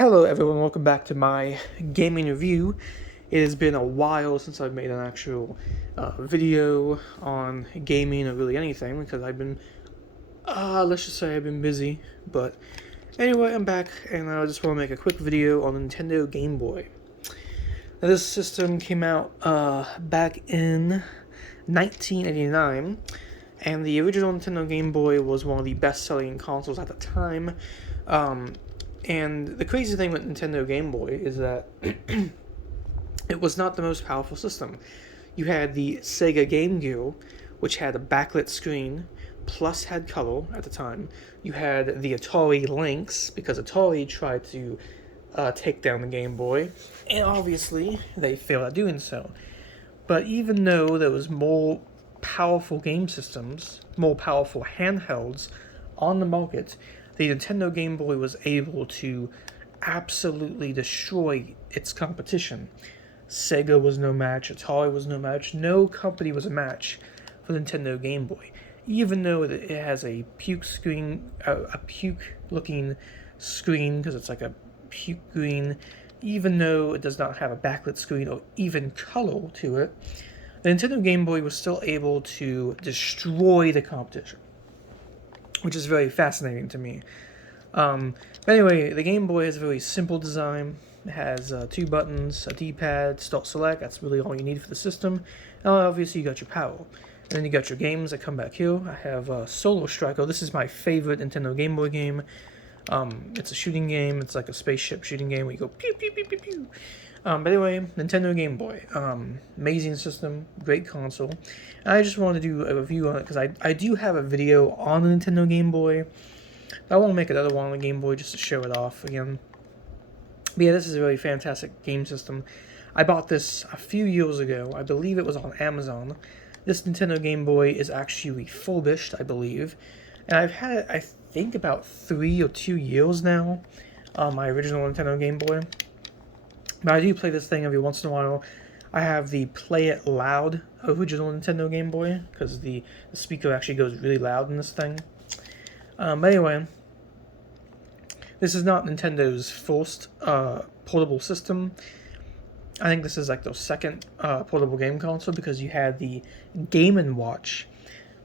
Hello everyone, welcome back to my gaming review. It has been a while since I've made an actual video on gaming or really anything because I've been, let's just say I've been busy. But anyway, I'm back and I just want to make a quick video on the Nintendo Game Boy. Now, this system came out back in 1989, and the original Nintendo Game Boy was one of the best-selling consoles at the time. And the crazy thing with Nintendo Game Boy is that it was not the most powerful system. You had the Sega Game Gear, which had a backlit screen, plus had color at the time. You had the Atari Lynx, because Atari tried to take down the Game Boy, and obviously they failed at doing so. But even though there was more powerful game systems, more powerful handhelds on the market, the Nintendo Game Boy was able to absolutely destroy its competition. Sega was no match, Atari was no match, no company was a match for the Nintendo Game Boy. Even though it has a puke screen, a puke-looking screen, because it's like a puke green, even though it does not have a backlit screen or even color to it, the Nintendo Game Boy was still able to destroy the competition, which is very fascinating to me. But anyway, the Game Boy has a very simple design. It has two buttons, a D-pad, start select. That's really all you need for the system. And obviously, you got your power. And then you got your games that come back here. I have Solar Striker. This is my favorite Nintendo Game Boy game. It's a shooting game. It's like a spaceship shooting game where you go pew pew pew pew pew. But anyway, Nintendo Game Boy. Amazing system, great console. And I just wanted to do a review on it because I do have a video on the Nintendo Game Boy. I want to make another one on the Game Boy just to show it off again. But yeah, this is a really fantastic game system. I bought this a few years ago. I believe it was on Amazon. This Nintendo Game Boy is actually refurbished, I believe. And I've had it, I think, about 3 or 2 years now on my original Nintendo Game Boy. But I do play this thing every once in a while. I have the Play It Loud original Nintendo Game Boy, because the speaker actually goes really loud in this thing. But anyway, this is not Nintendo's first portable system. I think this is like their second portable game console, because you had the Game & Watch.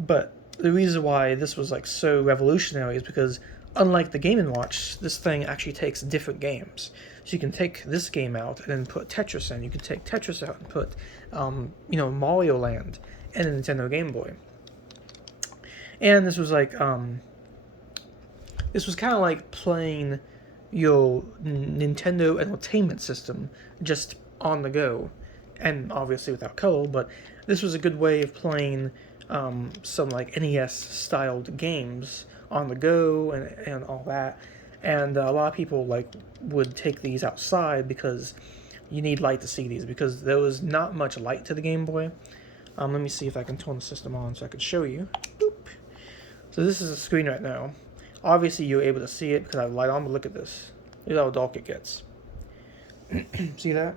But the reason why this was like so revolutionary is because, unlike the Game & Watch, this thing actually takes different games. So you can take this game out and then put Tetris in. You can take Tetris out and put, Mario Land in a Nintendo Game Boy. And this was like, this was kind of like playing your Nintendo Entertainment System just on the go, and obviously without color. But this was a good way of playing some like NES-styled games on the go and all that. And a lot of people would take these outside because you need light to see these, because there was not much light to the Game Boy. Let me see if I can turn the system on so I can show you. Boop. So this is the screen right now. Obviously you're able to see it because I have light on, but look at this. Look at how dark it gets. See that?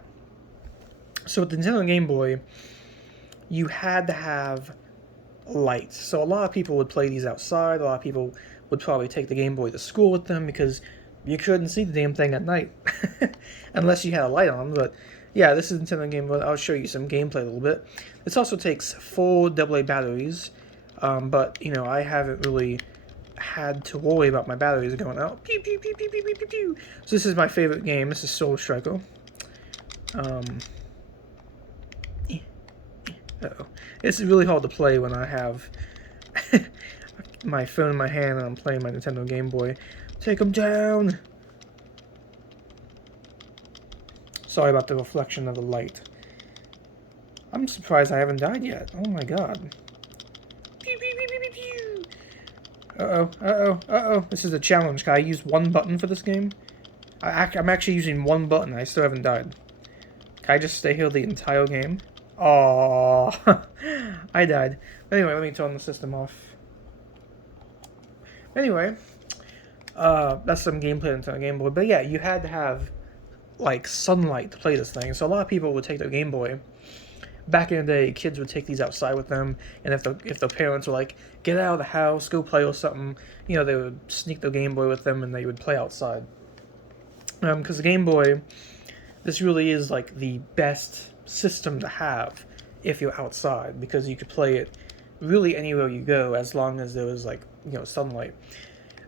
So with the Nintendo Game Boy, you had to have light. So a lot of people would play these outside. A lot of people would probably take the Game Boy to school with them because you couldn't see the damn thing at night unless you had a light on. But yeah, this is Nintendo Game Boy. I'll show you some gameplay a little bit. This also takes 4 AA batteries, but I haven't really had to worry about my batteries going out. Pew, pew, pew, pew, pew, pew, pew, pew. So this is my favorite game. This is Soul Striker. Uh-oh. It's really hard to play when I have my phone in my hand and I'm playing my Nintendo Game Boy. Take them down! Sorry about the reflection of the light. I'm surprised I haven't died yet. Oh my god. Pew, pew, pew, pew, pew, pew. Uh-oh, uh-oh, uh-oh. This is a challenge. Can I use one button for this game? I'm actually using one button. I still haven't died. Can I just stay here the entire game? Aww. I died. Anyway, let me turn the system off. Anyway, that's some gameplay on the Game Boy. But yeah, you had to have, sunlight to play this thing. So a lot of people would take their Game Boy. Back in the day, kids would take these outside with them, and if their parents were like, get out of the house, go play or something, they would sneak their Game Boy with them, and they would play outside. Because the Game Boy, this really is like the best system to have if you're outside, because you could play it really anywhere you go as long as there was like sunlight.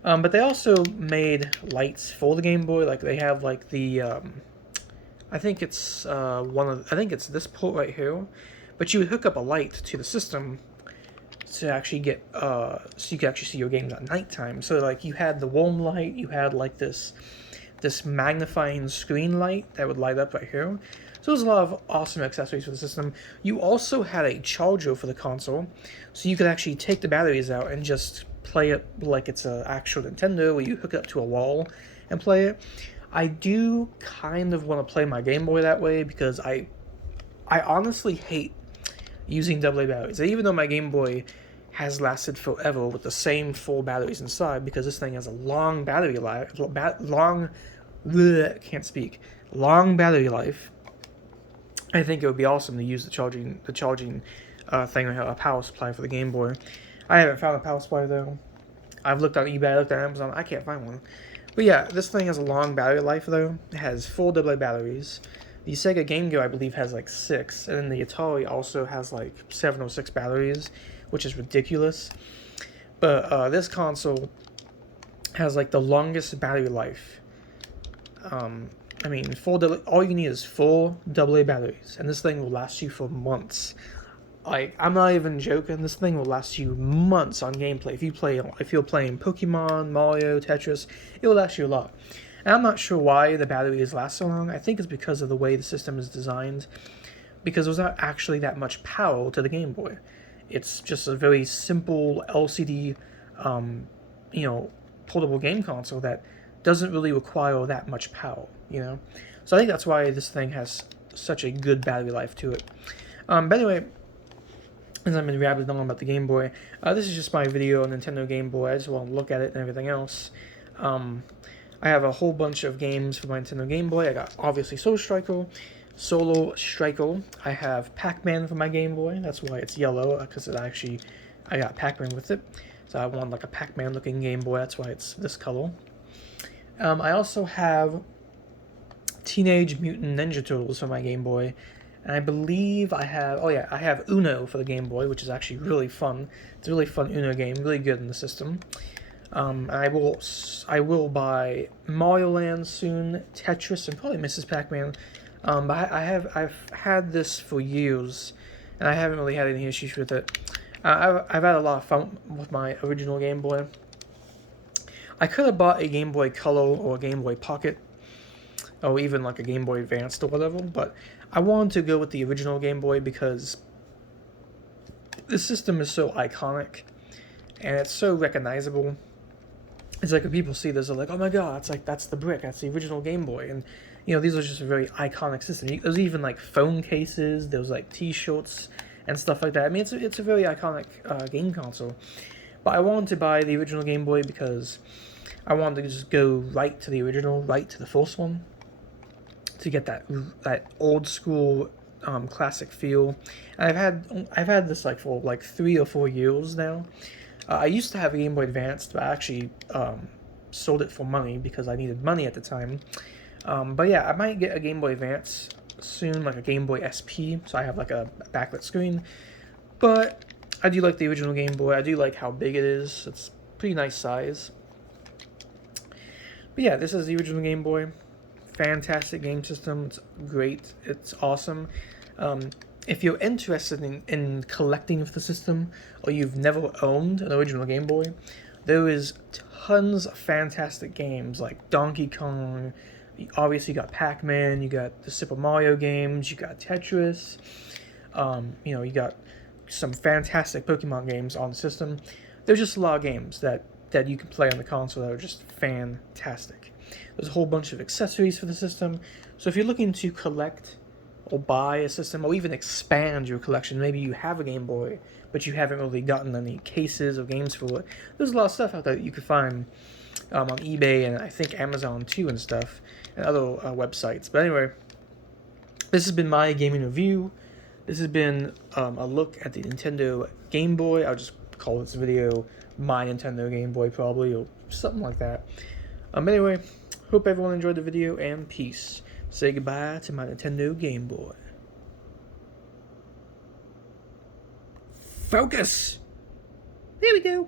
But they also made lights for the Game Boy. Like they have like the I think it's I think it's this port right here, but you would hook up a light to the system to actually get so you could actually see your games at nighttime. So like you had the warm light, you had like this magnifying screen light that would light up right here. So there's a lot of awesome accessories for the system. You also had a charger for the console, so you could actually take the batteries out and just play it like it's an actual Nintendo, where you hook it up to a wall and play it. I do kind of want to play my Game Boy that way, because I honestly hate using AA batteries. Even though my Game Boy has lasted forever with the same 4 batteries inside, because this thing has a long battery life, long battery life. I think it would be awesome to use the charging thing, a power supply for the Game Boy. I haven't found a power supply though. I've looked on eBay, I looked on Amazon, I can't find one. But yeah, this thing has a long battery life though. It has 4 AA batteries. The Sega Game Gear, I believe, has like 6, and then the Atari also has like 7 or 6 batteries, which is ridiculous. But this console has like the longest battery life. I mean, all you need is 4 AA batteries, and this thing will last you for months. Like, I'm not even joking. This thing will last you months on gameplay. If you're playing Pokemon, Mario, Tetris, it will last you a lot. And I'm not sure why the batteries last so long. I think it's because of the way the system is designed, because there's not actually that much power to the Game Boy. It's just a very simple LCD, portable game console that doesn't really require that much power, So I think that's why this thing has such a good battery life to it. But anyway, as I've been rabbiting on about the Game Boy, this is just my video on Nintendo Game Boy. I just want to look at it and everything else. I have a whole bunch of games for my Nintendo Game Boy. I got, obviously, Solo Striker. I have Pac-Man for my Game Boy. That's why it's yellow, because I got Pac-Man with it. So I want like a Pac-Man looking Game Boy. That's why it's this color. I also have Teenage Mutant Ninja Turtles for my Game Boy. And I believe I have Uno for the Game Boy, which is actually really fun. It's a really fun Uno game, really good in the system. I will buy Mario Land soon, Tetris, and probably Mrs. Pac-Man. But I've had this for years, and I haven't really had any issues with it. I've had a lot of fun with my original Game Boy. I could have bought a Game Boy Color or a Game Boy Pocket, or even like a Game Boy Advanced or whatever, but I wanted to go with the original Game Boy because the system is so iconic, and it's so recognizable. It's like when people see this, they're like, "Oh my god, that's the brick, that's the original Game Boy." And these are just a very iconic system. There's even like phone cases, there's like T-shirts and stuff like that. I mean, it's a very iconic game console. But I wanted to buy the original Game Boy because I wanted to just go right to the original, right to the first one, to get that old school classic feel. And I've had this like for like 3 or 4 years now. I used to have a Game Boy Advanced, but I actually sold it for money because I needed money at the time. But yeah, I might get a Game Boy Advance soon, like a Game Boy SP, so I have like a backlit screen. But I do like the original Game Boy. I do like how big it is. It's pretty nice size. But yeah, this is the original Game Boy. Fantastic game system. It's great. It's awesome. If you're interested in collecting with the system, or you've never owned an original Game Boy, there is tons of fantastic games like Donkey Kong. Obviously, you got Pac-Man, you got the Super Mario games, you got Tetris. You got some fantastic Pokemon games on the system. There's just a lot of games that you can play on the console that are just fantastic. There's a whole bunch of accessories for the system. So if you're looking to collect or buy a system, or even expand your collection, maybe you have a Game Boy, but you haven't really gotten any cases or games for it, there's a lot of stuff out there that you could find on eBay and I think Amazon too and stuff, and other websites. But anyway, this has been my gaming review. This has been a look at the Nintendo Game Boy. I'll just call this video My Nintendo Game Boy probably, or something like that. Anyway, Hope everyone enjoyed the video, and peace. Say goodbye to my Nintendo Game Boy. Focus! There we go.